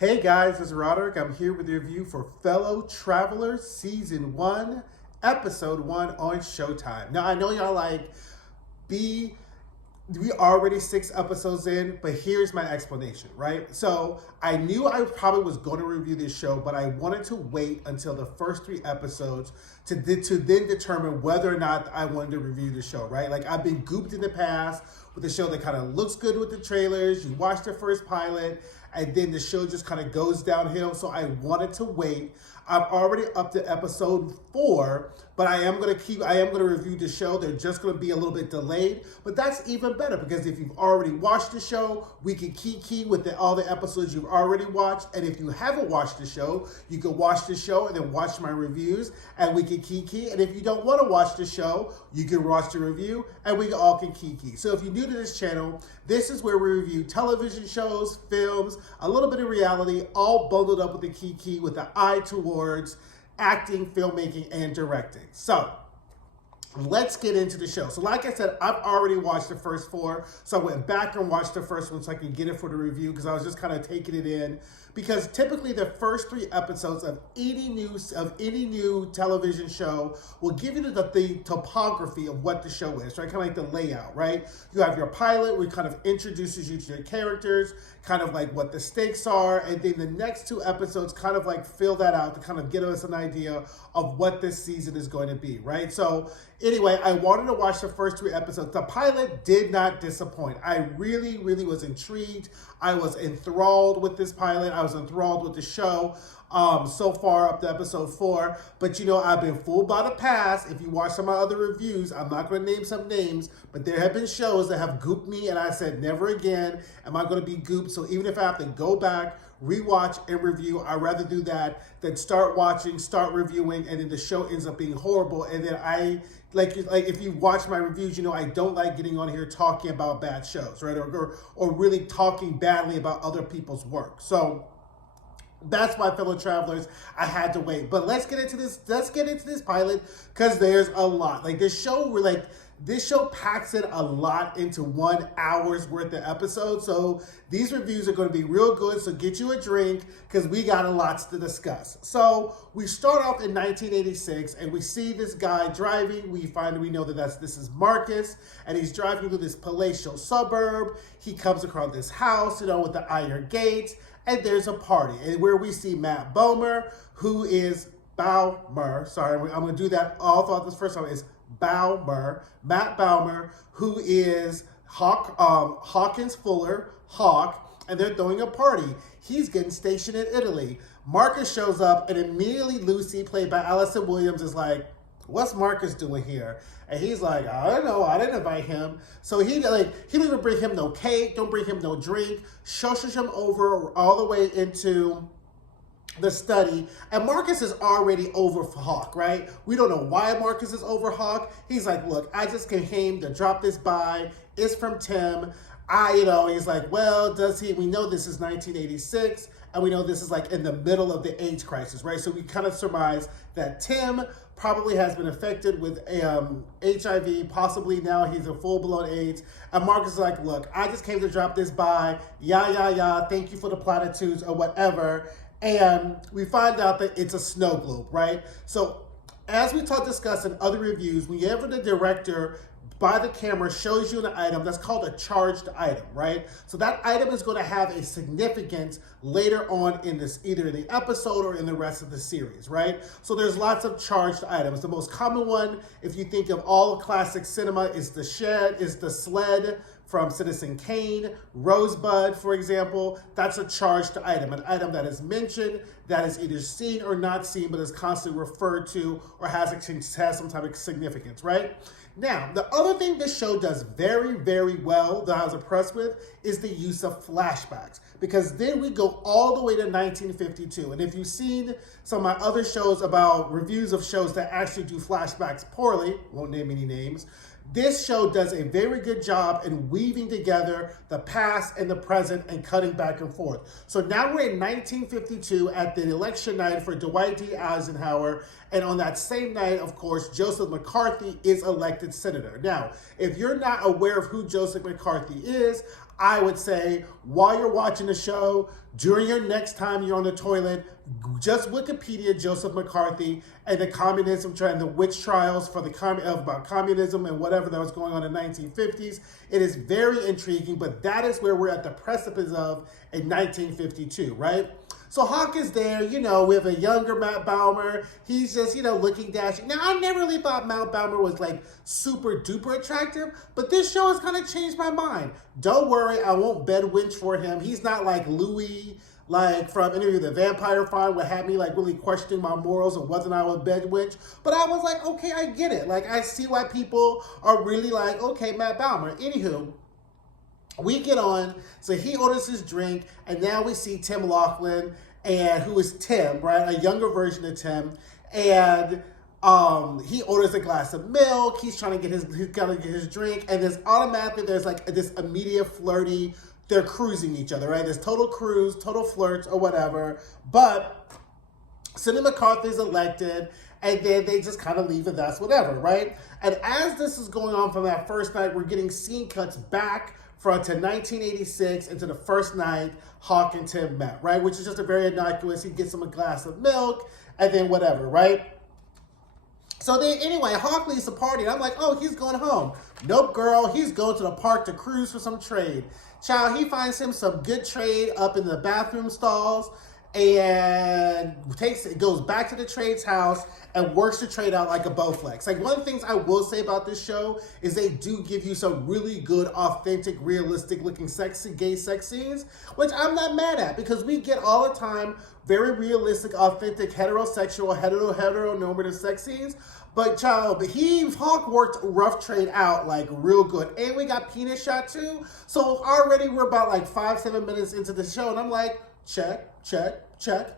Hey guys, it's Roderick. I'm here with a review for Fellow Travelers Season 1, Episode 1 on Showtime. Now, I know y'all like, B, we already 6 episodes in, but here's my explanation, right? So I knew I probably was going to review this show, but I wanted to wait until the first 3 episodes to then determine whether or not I wanted to review the show, right? Like I've been gooped in the past with a show that kind of looks good with the trailers. You watch the first pilot, and then the show just kind of goes downhill. So I wanted to wait. I'm already up to episode 4, but I am gonna review the show. They're just gonna be a little bit delayed, but that's even better because if you've already watched the show, we can key with all the episodes you've already watched. And if you haven't watched the show, you can watch the show and then watch my reviews, and we can key. And if you don't want to watch the show, you can watch the review, and we all can key. So if you're new to this channel, this is where we review television shows, films, a little bit of reality, all bundled up with the key with the eye towards acting, filmmaking, and directing. So let's get into the show. So like I said, I've already watched the first 4, so I went back and watched the first one so I can get it for the review because I was just kind of taking it in. Because typically the first 3 episodes of any new television show will give you the topography of what the show is, right? Kind of like the layout, right? You have your pilot, which kind of introduces you to your characters, kind of like what the stakes are, and then the next 2 episodes kind of like fill that out to kind of give us an idea of what this season is going to be, right? So anyway, I wanted to watch the first 3 episodes. The pilot did not disappoint. I really was intrigued. I was enthralled with this pilot. I was enthralled with the show so far up to episode 4. But you know, I've been fooled by the past. If you watch some of my other reviews, I'm not going to name some names, but there have been shows that have gooped me, and I said, never again am I going to be gooped. So even if I have to go back, rewatch and review, I'd rather do that than start watching, start reviewing, and then the show ends up being horrible. And then I like if you watch my reviews, you know I don't like getting on here talking about bad shows, right? Or really talking badly about other people's work. So that's why, fellow travelers, I had to wait. But let's get into this. Let's get into this pilot because there's a lot. Like this show packs in a lot into 1 hour's worth of episodes. So these reviews are going to be real good. So get you a drink because we got a lot to discuss. So we start off in 1986 and we see this guy driving. We know that this is Marcus, and he's driving through this palatial suburb. He comes across this house, you know, with the iron gates, and there's a party. And where we see Matt Bomer, who is Baumer. Sorry, I'm going to do that all throughout this first time. Is Baumer, Matt Baumer, who is Hawkins Fuller, Hawk, and they're throwing a party. He's getting stationed in Italy. Marcus shows up, and immediately Lucy, played by Allison Williams, is like, what's Marcus doing here? And he's like, I don't know, I didn't invite him. So he don't even bring him no cake, don't bring him no drink, shushes him over all the way into the study, and Marcus is already over for Hawk, right? We don't know why Marcus is over Hawk. He's like, look, I just came to drop this by. It's from Tim. He's like, well, we know this is 1986, and we know this is like in the middle of the AIDS crisis, right? So we kind of surmise that Tim probably has been affected with HIV, possibly now he's a full-blown AIDS. And Marcus is like, look, I just came to drop this by. Thank you for the platitudes or whatever. And we find out that it's a snow globe, right? So as we discussed in other reviews, whenever the director by the camera shows you an item, that's called a charged item, right? So that item is going to have a significance later on in this, either in the episode or in the rest of the series, right? So there's lots of charged items. The most common one, if you think of all classic cinema, is the sled from Citizen Kane. Rosebud, for example, that's a charged item, an item that is mentioned, that is either seen or not seen, but is constantly referred to or has some type of significance, right? Now, the other thing this show does very well that I was impressed with is the use of flashbacks, because then we go all the way to 1952. And if you've seen some of my other shows about reviews of shows that actually do flashbacks poorly, won't name any names, this show does a very good job in weaving together the past and the present and cutting back and forth. So now we're in 1952 at the election night for Dwight D. Eisenhower. And on that same night, of course, Joseph McCarthy is elected senator. Now, if you're not aware of who Joseph McCarthy is, I would say while you're watching the show, during your next time you're on the toilet, just Wikipedia Joseph McCarthy and the communism and the witch trials for the about communism and whatever that was going on in the 1950s. It is very intriguing, but that is where we're at the precipice of in 1952, right? So Hawk is there, we have a younger Matt Bomer. He's just, looking dashing. Now, I never really thought Matt Bomer was like super duper attractive, but this show has kind of changed my mind. Don't worry, I won't bed winch for him. He's not like Louis, like from Interview with the Vampire Find, what had me like really questioning my morals of whether or not I was bed winch. But I was like, okay, I get it. Like, I see why people are really like, okay, Matt Bomer. Anywho, we get on, so he orders his drink, and now we see Tim Laughlin, and who is Tim, right? A younger version of Tim, and he orders a glass of milk. He's trying to get his drink, and there's like this immediate flirty. They're cruising each other, right? There's total cruise, total flirts, or whatever. But Cindy McCarthy's elected, and then they just kind of leave it. That's whatever, right? And as this is going on from that first night, we're getting scene cuts back to 1986 into the first night Hawk and Tim met, right? Which is just a very innocuous. He gets him a glass of milk and then whatever, right? So then anyway, Hawk leaves the party and I'm like, oh, he's going home. Nope, girl, he's going to the park to cruise for some trade. Child, he finds him some good trade up in the bathroom stalls and goes back to the trade's house and works the trade out like a Bowflex. Like, one of the things I will say about this show is they do give you some really good, authentic, realistic looking gay sex scenes, which I'm not mad at, because we get all the time very realistic, authentic, heteronormative sex scenes. But child, Hawk worked rough trade out like real good. And we got penis shot too. So already we're about like 5-7 minutes into the show, and I'm like, check.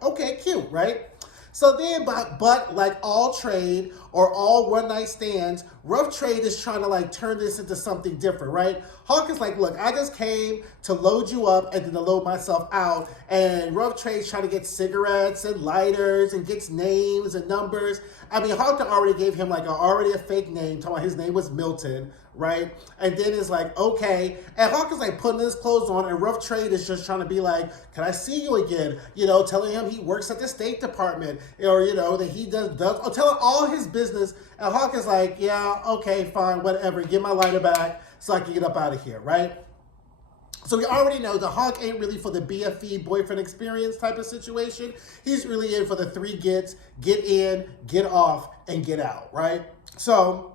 Okay, cute, right? So then, but like all trade or all one night stands, rough trade is trying to like turn this into something different, right? Hawk is like, look, I just came to load you up and then to load myself out. And rough trade's trying to get cigarettes and lighters and gets names and numbers. I mean, Hawk already gave him like already a fake name, talking about his name was Milton, right? And then it's like, okay. And Hawk is like putting his clothes on, and rough trade is just trying to be like, can I see you again? Telling him he works at the State Department, or, that he does telling all his business. And Hawk is like, yeah, okay, fine, whatever. Give my lighter back so I can get up out of here, right? So we already know the Hawk ain't really for the BFE boyfriend experience type of situation. He's really in for the 3 gets: get in, get off, and get out, right? So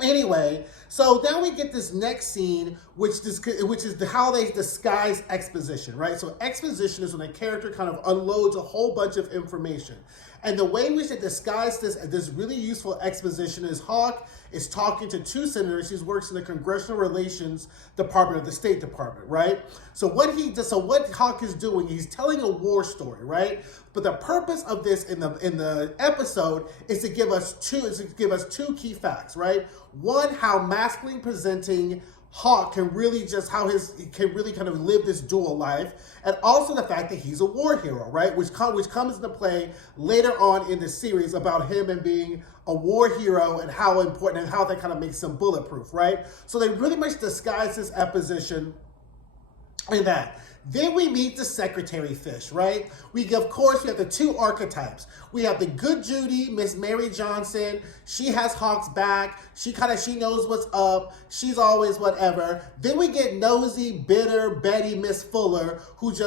anyway, so now we get this next scene, which is how they disguise exposition, right? So exposition is when a character kind of unloads a whole bunch of information. And the way in which they disguise this really useful exposition is Hawk is talking to 2 senators. He works in the Congressional Relations Department of the State Department, right? So what Hawk is doing, he's telling a war story, right? But the purpose of this in the episode is to give us two key facts, right? One, how masculine presenting Hawk can really kind of live this dual life, and also the fact that he's a war hero, right? Which comes into play later on in the series about him and being a war hero and how important and how that kind of makes him bulletproof, right? So they really much disguise this exposition in that. Then we meet the secretary fish, right? Of course, we have the 2 archetypes. We have the good Judy, Miss Mary Johnson. She has Hawk's back. She knows what's up. She's always whatever. Then we get nosy, bitter Betty, Miss Fuller, who's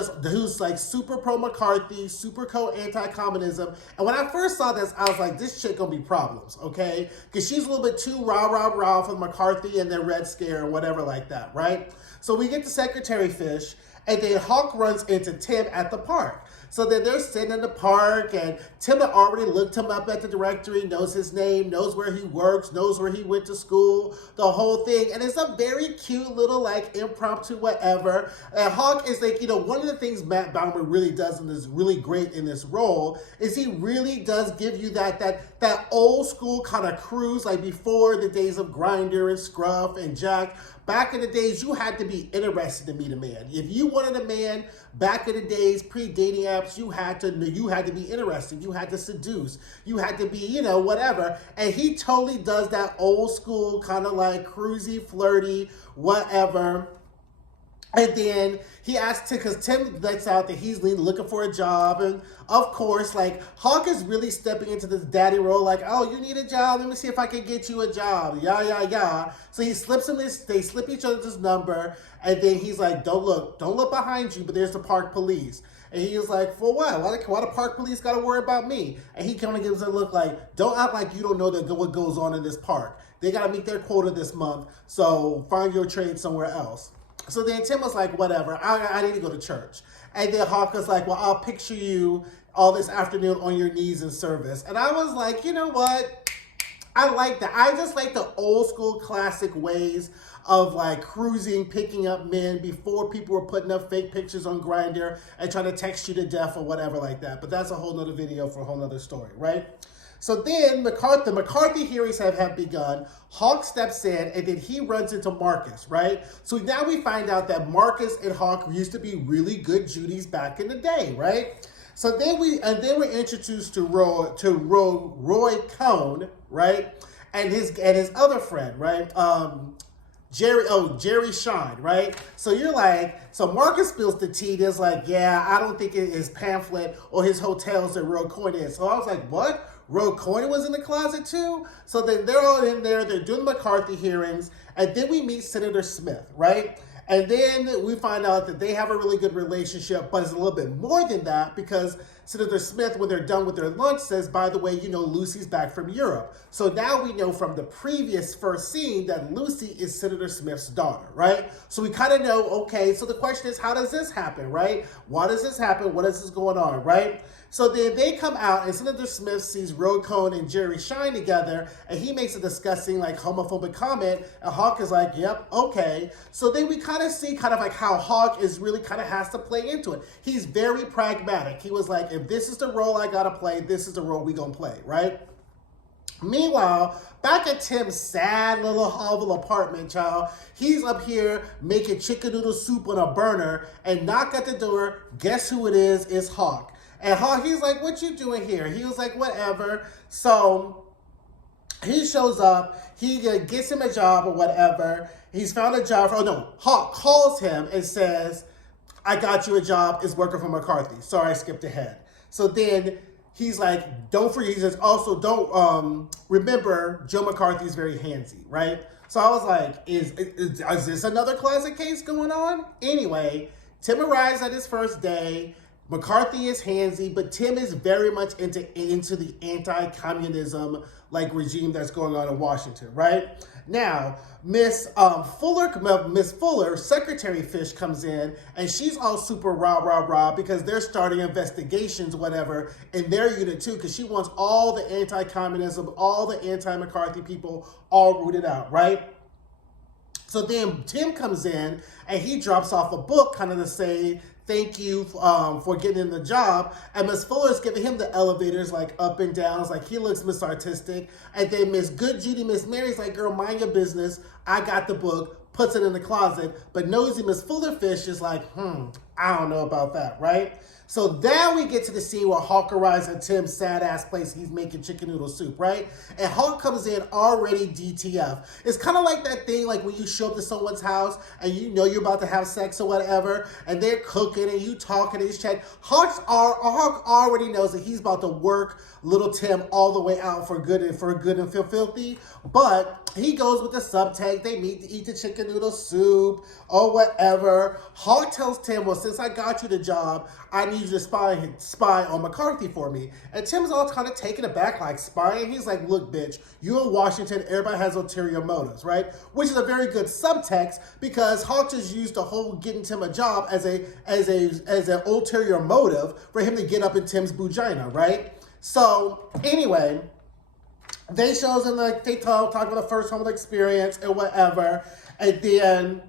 like super pro McCarthy, super anti-communism. And when I first saw this, I was like, this chick gonna be problems, okay? Because she's a little bit too rah for McCarthy and their Red Scare or whatever like that, right? So we get the secretary fish. And then Hawk runs into Tim at the park. So then they're sitting in the park, and Tim had already looked him up at the directory, knows his name, knows where he works, knows where he went to school, the whole thing. And it's a very cute little, like, impromptu whatever. And Hawk is like, one of the things Matt Bomer really does and is really great in this role is he really does give you that old school kind of cruise, like before the days of Grindr and Scruff and Jack. Back in the days, you had to be interested to meet a man. If you wanted a man back in the days, pre-dating apps, you had to be interested. You had to seduce. You had to be, whatever. And he totally does that old school kind of like cruisy, flirty, whatever. And then he asked Tim, because Tim lets out that he's looking for a job. And of course, like, Hawk is really stepping into this daddy role, like, oh, you need a job? Let me see if I can get you a job. Yeah, yeah, yeah. So he slips him this, they slip each other's number. And then he's like, don't look behind you, but there's the park police. And he was like, for what? Why the park police got to worry about me? And he kind of gives a look like, don't act like you don't know what goes on in this park. They got to meet their quota this month, so find your trade somewhere else. So then Tim was like, whatever, I need to go to church. And then Hawk was like, well, I'll picture you all this afternoon on your knees in service. And I was like, you know what? I like that. I just like the old school classic ways of like cruising, picking up men before people were putting up fake pictures on Grindr and trying to text you to death or whatever like that. But that's a whole nother video for a whole nother story, right? So then the McCarthy hearings have begun. Hawk steps in, and then he runs into Marcus, right? So now we find out that Marcus and Hawk used to be really good Judies back in the day, right? So then we're introduced to Roy Cohn, right? And his other friend, right? Jerry Shine, right? So you're like, so Marcus spills the tea. There's like, yeah, I don't think his pamphlet or his hotels that Roy Cohn is. So I was like, what? Roy Cohn was in the closet too? So then they're all in there, they're doing the McCarthy hearings, and then we meet Senator Smith, right? And then we find out that they have a really good relationship, but it's a little bit more than that because Senator Smith, when they're done with their lunch, says, by the way, you know, Lucy's back from Europe. So now we know from the previous first scene that Lucy is Senator Smith's daughter, right? So we kind of know, okay, so the question is, how does this happen, right? Why does this happen? What is this going on, right? So then they come out, and Senator Smith sees Roy Cohn and Jerry Shine together, and he makes a disgusting, like, homophobic comment, and Hawk is like, yep, okay. So then we kind of see kind of like how Hawk is really kind of has to play into it. He's very pragmatic. He was like, if this is the role I gotta play, this is the role we gonna play, right? Meanwhile, back at Tim's sad little hovel apartment, child, he's up here making chicken noodle soup on a burner, and knock at the door, guess who it is? It's Hawk. And Hawk, he's like, what you doing here? He was like, whatever. So he shows up. He gets him a job or whatever. He's found a job. Hawk calls him and says, I got you a job. It's working for McCarthy. Sorry, I skipped ahead. So then he's like, don't forget. He says, also, don't remember, Joe McCarthy's very handsy, right? So I was like, is this another classic case going on? Anyway, Tim arrives at his first day. McCarthy is handsy, but Tim is very much into the anti-communism like regime that's going on in Washington, right? Now, Miss Fuller, Secretary Fish comes in, and she's all super rah because they're starting investigations, whatever, in their unit too, because she wants all the anti-communism, all the anti-McCarthy people all rooted out, right? So then Tim comes in, and he drops off a book kind of to say, thank you for getting in the job. And Miss Fuller's giving him the elevators, like up and downs, like he looks Miss Artistic. And then Miss Good Judy, Miss Mary's like, girl, mind your business. I got the book, puts it in the closet. But nosy Miss Fullerfish is like, I don't know about that, right? So then we get to the scene where Hawk arrives at Tim's sad-ass place. He's making chicken noodle soup, right? And Hawk comes in already DTF. It's kind of like that thing, like when you show up to someone's house and you know you're about to have sex or whatever, and they're cooking and you talking and he's chatting. Hawk already knows that he's about to work little Tim all the way out for good and feel filthy. But he goes with the subtext. They meet to eat the chicken noodle soup or whatever. Hawk tells Tim, well, since I got you the job, I need you to spy on McCarthy for me. And Tim's all kind of taken aback, like spying. He's like, look, bitch, you're in Washington. Everybody has ulterior motives, right? Which is a very good subtext because Hawk just used the whole getting Tim a job as an ulterior motive for him to get up in Tim's vagina, right? So anyway, they shows him, like, they talk about the first home experience and whatever. And then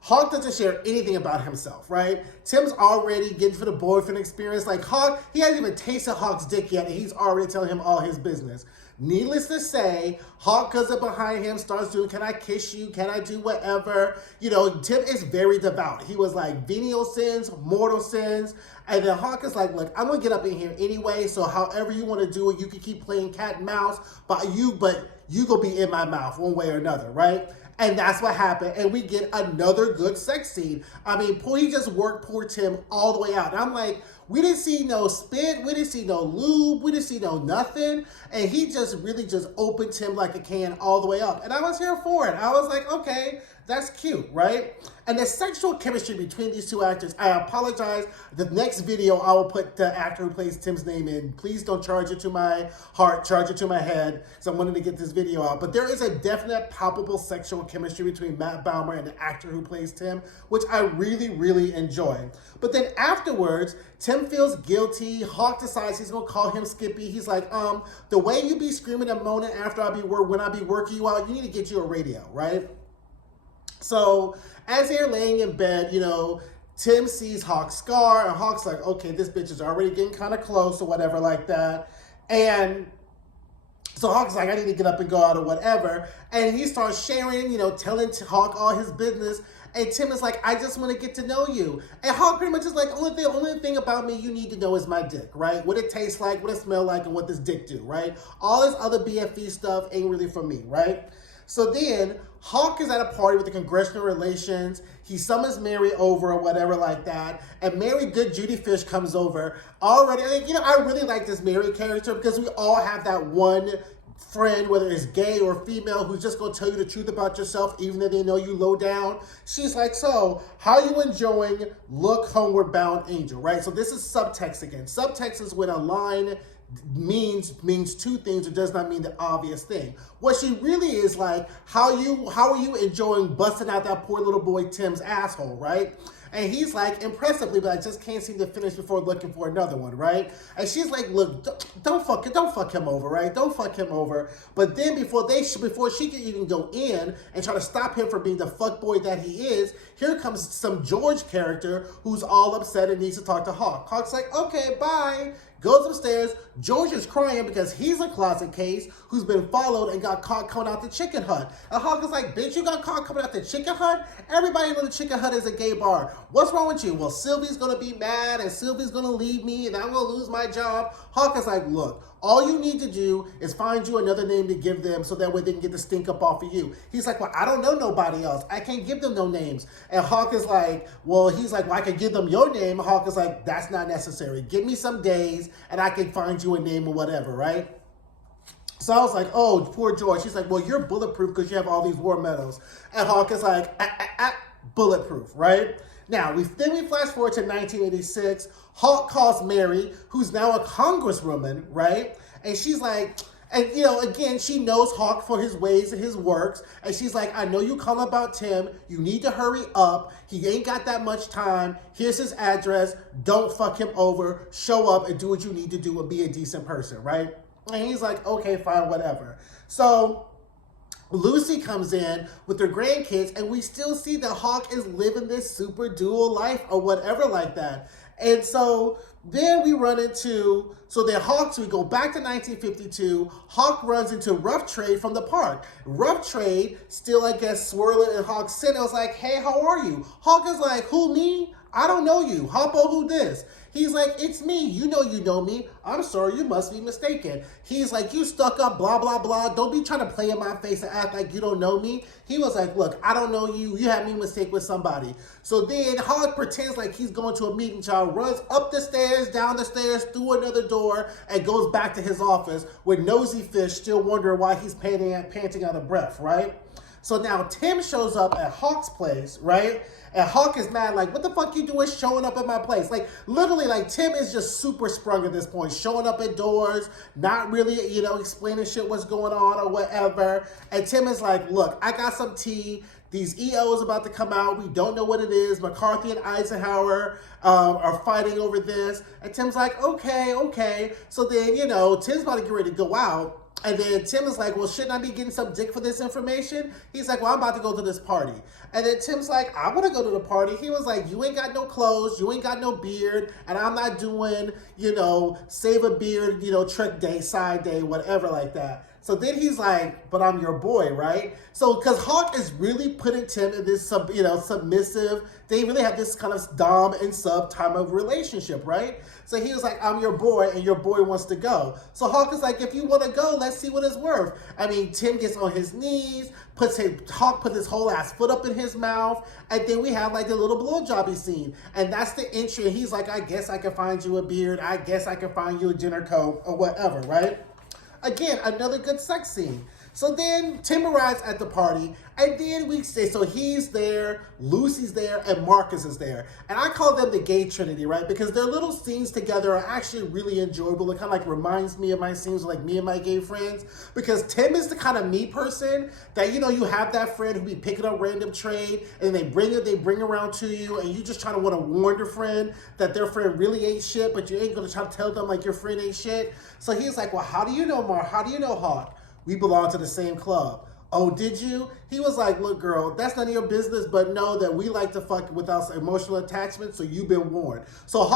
Hawk doesn't share anything about himself, right? Tim's already getting for the boyfriend experience. Like Hawk, he hasn't even tasted Hawk's dick yet, and he's already telling him all his business. Needless to say, Hawk goes up behind him, starts doing, can I kiss you? Can I do whatever? You know, Tim is very devout. He was like, venial sins, mortal sins. And then Hawk is like, look, I'm going to get up in here anyway, so however you want to do it, you can keep playing cat and mouse, but you going to be in my mouth one way or another, right? And that's what happened. And we get another good sex scene. I mean, he just worked poor Tim all the way out. And I'm like, we didn't see no spit. We didn't see no lube. We didn't see no nothing. And he just really just opened Tim like a can all the way up. And I was here for it. I was like, okay, that's cute, right? And the sexual chemistry between these two actors, I apologize. The next video, I will put the actor who plays Tim's name in. Please don't charge it to my heart, charge it to my head. So I'm wanting to get this video out. But there is a definite palpable sexual chemistry between Matt Bomer and the actor who plays Tim, which I really, really enjoy. But then afterwards, Tim feels guilty. Hawk decides he's gonna call him Skippy. He's like, the way you be screaming and moaning after when I be working you out, you need to get you a radio, right? So as they're laying in bed, Tim sees Hawk's scar, and Hawk's like, okay, this bitch is already getting kind of close or whatever like that. And so Hawk's like, I need to get up and go out or whatever. And he starts sharing, telling Hawk all his business. And Tim is like, I just want to get to know you. And Hawk pretty much is like, only thing about me you need to know is my dick, right? What it tastes like, what it smells like, and what this dick do, right? All this other BFE stuff ain't really for me, right? So then Hawk is at a party with the Congressional Relations. He summons Mary over or whatever like that. And Mary Good Judy Fish comes over. Already, I really like this Mary character because we all have that one friend, whether it's gay or female, who's just going to tell you the truth about yourself, even if they know you low down. She's like, so how you enjoying Look Homeward Bound Angel, right? So this is subtext again. Subtext is when a line means two things. It does not mean the obvious thing. What she really is like, how are you enjoying busting out that poor little boy Tim's asshole, right? And he's like, impressively, but I just can't seem to finish before looking for another one, right? And she's like, look, don't fuck him over, right? Don't fuck him over. But then before she can even go in and try to stop him from being the fuckboy that he is, here comes some George character who's all upset and needs to talk to Hawk. Hawk's like, okay, bye. Goes upstairs. George is crying because he's a closet case who's been followed and got caught coming out the chicken hut. And Hawk is like, bitch, you got caught coming out the chicken hut? Everybody knows the chicken hut is a gay bar. What's wrong with you? Well, Sylvie's going to be mad and Sylvie's going to leave me and I'm going to lose my job. Hawk is like, look, all you need to do is find you another name to give them so that way they can get the stink up off of you. He's like, well, I don't know nobody else. I can't give them no names. And Hawk is like, well, I can give them your name. Hawk is like, that's not necessary. Give me some days and I can find you a name or whatever, right? So I was like, oh, poor George. She's like, well, you're bulletproof because you have all these war medals. And Hawk is like, bulletproof, right? Now, then we flash forward to 1986. Hawk calls Mary, who's now a congresswoman, right? And she's like, and again, she knows Hawk for his ways and his works. And she's like, I know you call about Tim. You need to hurry up. He ain't got that much time. Here's his address. Don't fuck him over. Show up and do what you need to do and be a decent person, right? And he's like, okay, fine, whatever. So Lucy comes in with her grandkids, and we still see that Hawk is living this super dual life or whatever like that. And so then we run into, we go back to 1952. Hawk runs into Rough Trade from the park. Rough Trade, still, I guess, swirling in Hawk's center. I was like, hey, how are you? Hawk is like, who, me? I don't know you. Hoppo, who this? He's like, it's me. You know me. I'm sorry, you must be mistaken. He's like, you stuck up, blah, blah, blah. Don't be trying to play in my face and act like you don't know me. He was like, look, I don't know you. You had me mistake with somebody. So then Hawk pretends like he's going to a meeting, child, runs up the stairs, down the stairs, through another door, and goes back to his office with Nosy Fish still wondering why he's panting out of breath, right? So now Tim shows up at Hawk's place, right? And Hawk is mad, like, what the fuck you doing showing up at my place? Like, literally, like, Tim is just super sprung at this point, showing up at doors, not really, explaining shit what's going on or whatever. And Tim is like, look, I got some tea. These EOs about to come out. We don't know what it is. McCarthy and Eisenhower are fighting over this. And Tim's like, okay. So then, Tim's about to get ready to go out. And then Tim is like, well, shouldn't I be getting some dick for this information? He's like, well, I'm about to go to this party. And then Tim's like, I want to go to the party. He was like, you ain't got no clothes, you ain't got no beard, and I'm not doing, save a beard, trick day, side day, whatever like that. So then he's like, but I'm your boy, right? So because Hawk is really putting Tim in this submissive, they really have this kind of dom and sub type of relationship, right? So he was like, I'm your boy, and your boy wants to go. So Hawk is like, if you want to go, let's see what it's worth. I mean, Tim gets on his knees, Hawk put his whole ass foot up in his mouth, and then we have like the little blowjobby scene. And that's the entry. And he's like, I guess I can find you a beard. I guess I can find you a dinner coat or whatever, right? Again, another good sex scene. So then Tim arrives at the party, and then we say, so he's there, Lucy's there, and Marcus is there. And I call them the gay trinity, right? Because their little scenes together are actually really enjoyable. It kind of like reminds me of my scenes with like me and my gay friends. Because Tim is the kind of me person that, you know, you have that friend who be picking up random trade, and they bring around to you, and you just trying to want to warn your friend that their friend really ain't shit, but you ain't going to try to tell them like your friend ain't shit. So he's like, well, how do you know, Mark? How do you know, Hawk? We belong to the same club. Oh, did you? He was like, look, girl, that's none of your business, but know that we like to fuck without emotional attachment, so you've been warned. So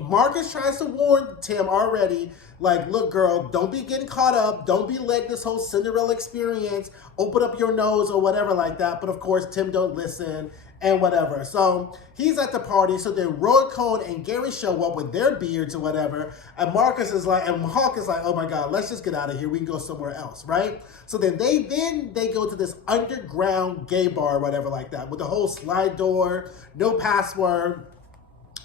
Marcus tries to warn Tim already, like, look, girl, don't be getting caught up. Don't be letting this whole Cinderella experience open up your nose or whatever like that. But of course, Tim don't listen and whatever. So he's at the party. So then Roy Cohn and Gary show up with their beards or whatever. And Hawk is like, oh my God, let's just get out of here. We can go somewhere else, right? So then they go to this underground gay bar or whatever like that with the whole slide door, no password.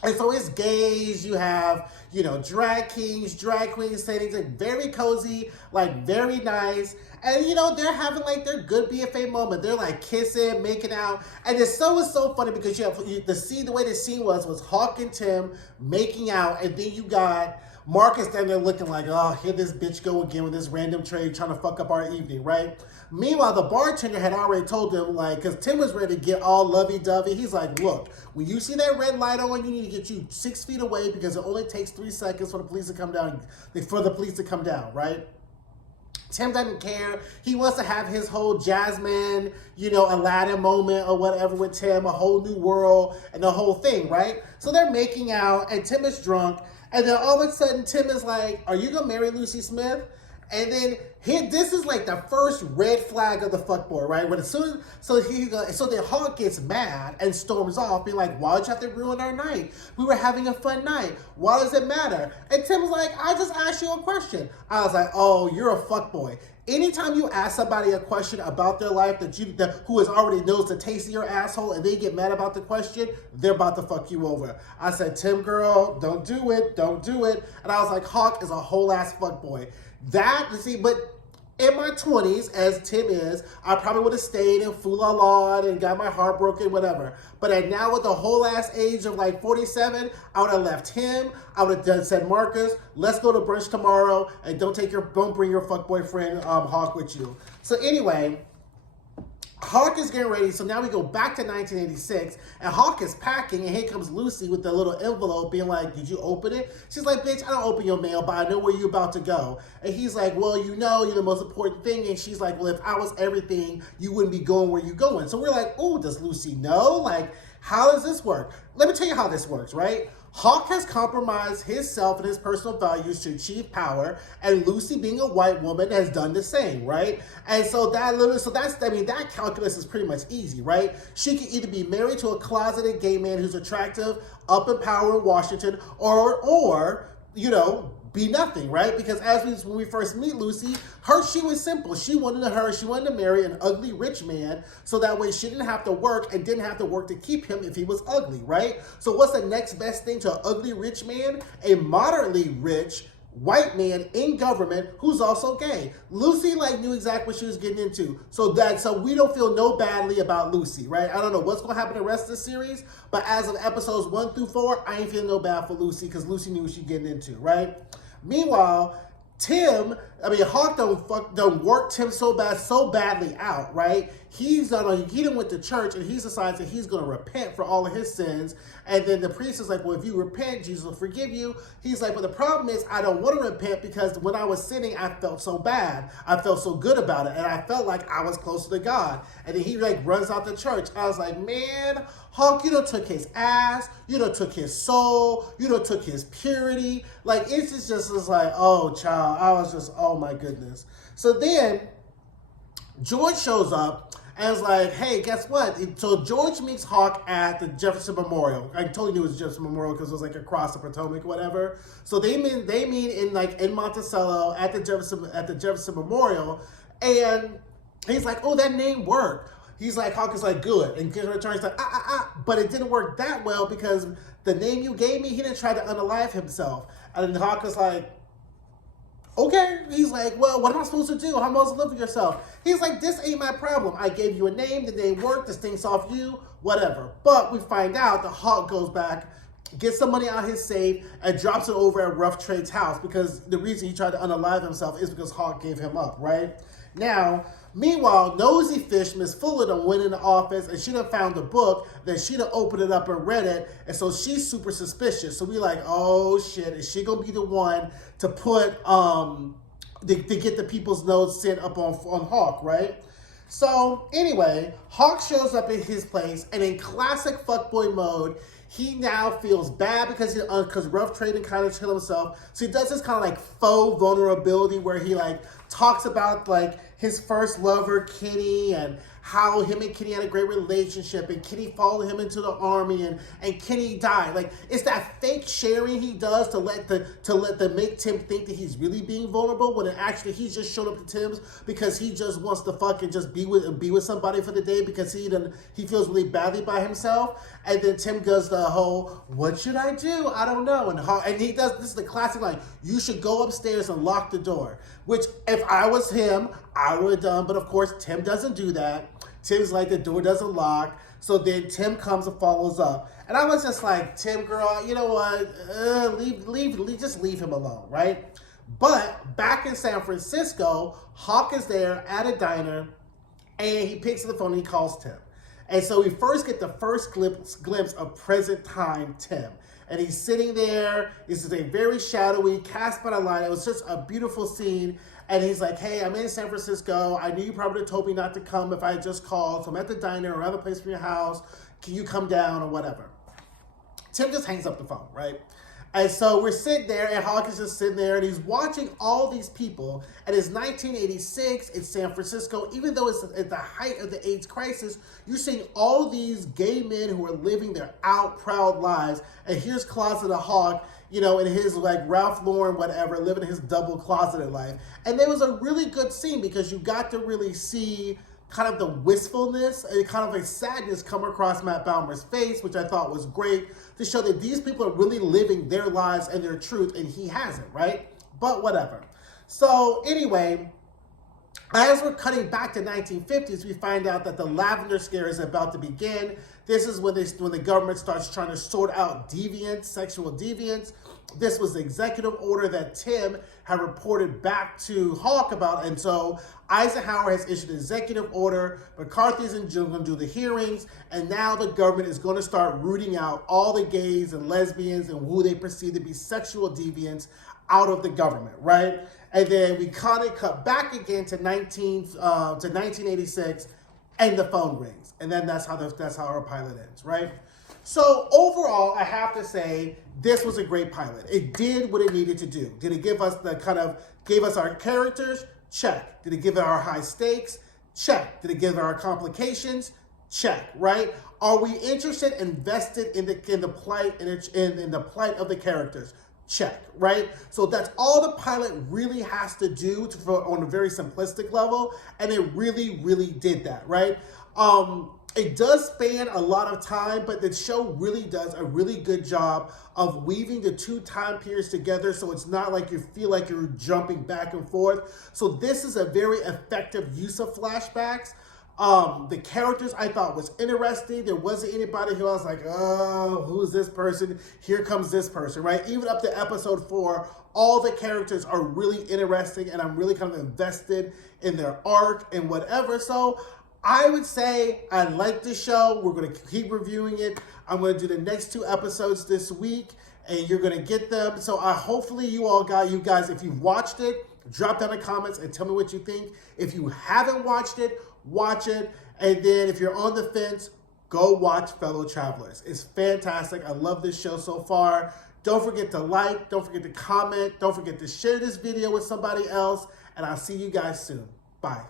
And so it's gays, you have, you know, drag kings, drag queens, settings, like very cozy, like very nice. And, you know, they're having like their good BFA moment. They're like kissing, making out. And it's so funny because the way the scene was Hawk and Tim making out. And then you got Marcus down there looking like, oh, here this bitch go again with this random trade trying to fuck up our evening, right? Meanwhile, the bartender had already told him, like, because Tim was ready to get all lovey-dovey. He's like, look, when you see that red light on, you need to get you 6 feet away because it only takes 3 seconds for the police to come down, right? Tim doesn't care. He wants to have his whole Jasmine, you know, Aladdin moment or whatever with Tim, a whole new world and the whole thing, right? So they're making out and Tim is drunk. And then all of a sudden, Tim is like, are you going to marry Lucy Smith? And then this is like the first red flag of the fuckboy, right? So then Hawk gets mad and storms off, being like, why did you have to ruin our night? We were having a fun night. Why does it matter? And Tim's like, I just asked you a question. I was like, oh, you're a fuckboy. Anytime you ask somebody a question about their life who has already knows the taste of your asshole and they get mad about the question, they're about to fuck you over. I said, Tim, girl, don't do it. And I was like, Hawk is a whole ass fuckboy. But in my 20s, as Tim is, I probably would have stayed and fool-la-la and got my heart broken, whatever. But now with the whole ass age of like 47, I would have left him. I would have said, Marcus, let's go to brunch tomorrow and don't bring your fuckboy friend Hawk with you. So anyway, Hawk is getting ready, so now we go back to 1986, and Hawk is packing, and here comes Lucy with the little envelope being like, did you open it? She's like, bitch, I don't open your mail, but I know where you're about to go. And he's like, well, you know, you're the most important thing. And she's like, well, if I was everything, you wouldn't be going where you're going. So we're like, oh, does Lucy know? Like, how does this work? Let me tell you how this works, right? Hawk has compromised himself and his personal values to achieve power, and Lucy, being a white woman, has done the same, right? And so that calculus is pretty much easy, right? She can either be married to a closeted gay man who's attractive, up in power in Washington, or you know, be nothing, right? Because when we first meet Lucy, she was simple. She wanted to marry an ugly rich man, so that way she didn't have to work and didn't have to work to keep him if he was ugly, right? So what's the next best thing to an ugly rich man? A moderately rich white man in government who's also gay. Lucy knew exactly what she was getting into. So we don't feel no badly about Lucy, right? I don't know what's gonna happen the rest of the series, but as of episodes 1 through 4, I ain't feeling no bad for Lucy because Lucy knew what she's getting into, right? Meanwhile, Hawk don't work Tim so badly out, right? he done went to church and he decides that he's going to repent for all of his sins. And then the priest is like, well, if you repent, Jesus will forgive you. He's like, but the problem is I don't want to repent because when I was sinning, I felt so bad. I felt so good about it. And I felt like I was closer to God. And then he like runs out the church. I was like, man, Hulk, you done took his ass. You done took his soul. You done took his purity. Like, it's just like, oh, child. I was just, oh, my goodness. So then George shows up and is like, hey, guess what? So George meets Hawk at the Jefferson Memorial. I totally knew it was Jefferson Memorial because it was like across the Potomac, whatever. So they meet in Monticello at the Jefferson Memorial, and he's like, oh, that name worked. He's like, Hawk is like, good. And Returns like, but it didn't work that well because the name you gave me, he didn't try to unalive himself. And then Hawk is like, okay. He's like, well, what am I supposed to do? How am I supposed to live with yourself? He's like, this ain't my problem. I gave you a name. The name worked. This thing's off you. Whatever. But we find out that Hawk goes back, gets some money out of his safe, and drops it over at Rough Trade's house because the reason he tried to unalive himself is because Hawk gave him up, right? Now, meanwhile, Nosy Fish, Miss Fuller, done went in the office and she done found the book, then she done opened it up and read it, and so she's super suspicious. So we like, oh shit, is she gonna be the one to put, to get the people's notes sent up on Hawk, right? So anyway, Hawk shows up at his place, and in classic fuckboy mode, he now feels bad because Rough Trade kind of kill himself. So he does this kind of like faux vulnerability where he like talks about like his first lover, Kenny, and how him and Kenny had a great relationship, and Kenny followed him into the army, and Kenny died. Like, it's that fake sharing he does to make Tim think that he's really being vulnerable, when actually he's just showed up to Tim's because he just wants to fucking just be with somebody for the day because he feels really badly by himself. And then Tim does the whole, what should I do? I don't know. And he does, this is the classic line, you should go upstairs and lock the door. Which, if I was him, I would have done. But of course, Tim doesn't do that. Tim's like, the door doesn't lock. So then Tim comes and follows up. And I was just like, Tim, girl, you know what? Just leave him alone, right? But back in San Francisco, Hawk is there at a diner, and he picks up the phone and he calls Tim. And so we first get the first glimpse of present time Tim. And he's sitting there. This is a very shadowy, cast by the light. It was just a beautiful scene. And he's like, hey, I'm in San Francisco. I knew you probably would have told me not to come if I had just called. So I'm at the diner or other place from your house. Can you come down or whatever? Tim just hangs up the phone, right? And so we're sitting there, and Hawk is just sitting there, and he's watching all these people. And it's 1986 in San Francisco. Even though it's at the height of the AIDS crisis, you're seeing all these gay men who are living their out proud lives. And here's Closet of Hawk, you know, in his like Ralph Lauren, whatever, living his double closeted life. And there was a really good scene because you got to really see kind of the wistfulness and kind of a sadness come across Matt Baumer's face, which I thought was great to show that these people are really living their lives and their truth, and he hasn't, right? But whatever. So anyway, as we're cutting back to 1950s, we find out that the Lavender Scare is about to begin. This is when the government starts trying to sort out deviants, sexual deviants. This was the executive order that Tim had reported back to Hawk about. And so Eisenhower has issued an executive order. McCarthy's going to do the hearings. And now the government is going to start rooting out all the gays and lesbians and who they perceive to be sexual deviants out of the government, right? And then we kind of cut back again to 1986, and the phone rings. And then that's how our pilot ends, right? So overall, I have to say, this was a great pilot. It did what it needed to do. Did it give us gave us our characters? Check. Did it give it our high stakes? Check. Did it give it our complications? Check, right? Are we interested, invested in the plight in the plight of the characters? Check, right? So that's all the pilot really has to do on a very simplistic level, and it really, really did that, right? It does span a lot of time, but the show really does a really good job of weaving the two time periods together, so it's not like you feel like you're jumping back and forth. So this is a very effective use of flashbacks. The characters I thought was interesting. There wasn't anybody who I was like, oh, who's this person? Here comes this person, right? Even up to episode 4, all the characters are really interesting, and I'm really kind of invested in their arc and whatever. So I would say I like the show. We're going to keep reviewing it. I'm going to do the next 2 episodes this week, and you're going to get them. So hopefully you guys, if you've watched it, drop down in the comments and tell me what you think. If you haven't watched it, watch it. And then if you're on the fence, go watch Fellow Travelers. It's fantastic. I love this show so far. Don't forget to like, don't forget to comment, don't forget to share this video with somebody else, and I'll see you guys soon. Bye.